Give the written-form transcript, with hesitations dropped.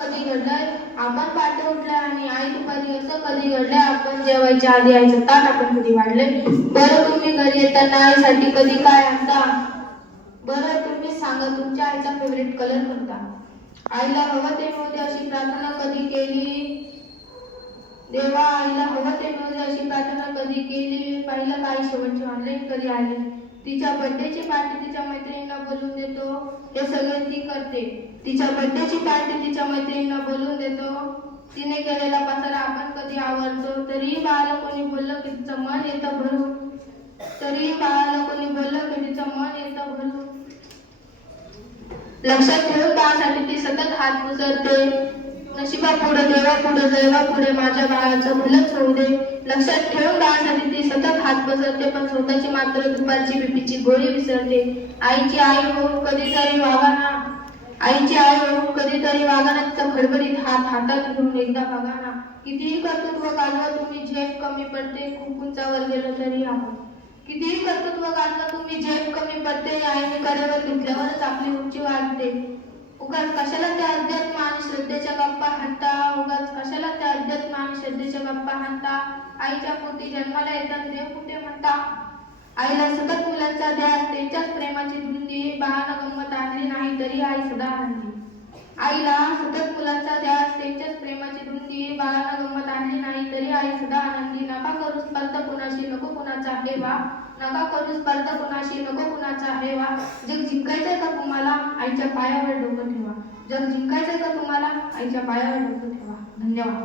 कधी घडलंय? आपण पहाटे उठलोय आणि आई दुपारी असं कधी घडलंय? आपण जेवायच्या आधी आईचं ताट आपण कधी वाढलंय? बरं तुम्ही घरी येताना आईसाठी कधी काय आणता? बरं तुम्ही सांगा तुमच्या आईचा फेवरेट कलर कोणता? आईला हवं ते मिळू दे अशी प्रार्थना कधी केली? देवा आईला हवं ते मिळू दे अशी प्रार्थना कधी केली? पाहिलं का आई शेवटची ऑनलाईन कधी आली? तिच्या बर्थडेची पार्टी तिच्या मैत्रिणींना बोलून देतो, हे सगळे ती करते. तिच्या बर्थडेची पार्टी तिच्या मैत्रिणींना बोलून देतो, तिने केलेला पसारा आपण कधी आवरतो. तरीही बाळाला कोणी बोललं की तिचं मन येतं भरून, तरीही बाळाला कोणी बोललं की तिचं मन येतं भरून. लक्षात ठेवून बाळासाठी ती सतत हात पुसरते. नशिबा पुढे देवा पुढे दैवा पुढे माझ्या बाळाचं भलंच होऊ दे. लक्षात ठेवून बाळासाठी ती सतत हात पसरते, पण स्वतःची मात्र दुपारची बीपीची गोळी विसरते. आईची आई होऊन कधीतरी वागाना, आईची आई होऊन कधीतरी वागाना, तिचा खडबडीत हात हातात घेऊन एकदा बघाना. कितीही कर्तृत्व गाजवा तुम्ही झेप कमी पडते, खूप उंचावर गेलो तरी आपण. कितीही कर्तृत्व गाजवा तुम्ही झेप कमी पडते, आईने कडेवर घेतल्यावरच आपली उंची वाढते. उगाच कशाला त्या अध्यात्म आणि श्रद्धेच्या गप्पा हाणता, उगाच कशाला त्या अध्यात्म आणि श्रद्धेच्या गप्पा हाणता. आईच्या पोटी जन्माला येतात देव कुठे म्हणता. आईला सतत मुलांचा ध्यास, त्यांच्याच प्रेमाची धुंदी, बाळानं गंमत आणली नाही तरी आई सदा आनंदी. आईला सतत मुलांचा ध्यास, त्यांच्याच प्रेमाची धुंदी, बाळानं गंमत आणली नाही तरी आई सदा आनंदी. नका करू स्पर्धा कुणाशी नको कुणाचा हेवा, नका करू स्पर्धा कुणाशी नको कुणाचा हेवा. जग जिंकायचंय का तुम्हाला आईच्या पायावर डोकं ठेवा. जग जिंकायचंय का तुम्हाला आईच्या पायावर डोकं ठेवा. धन्यवाद.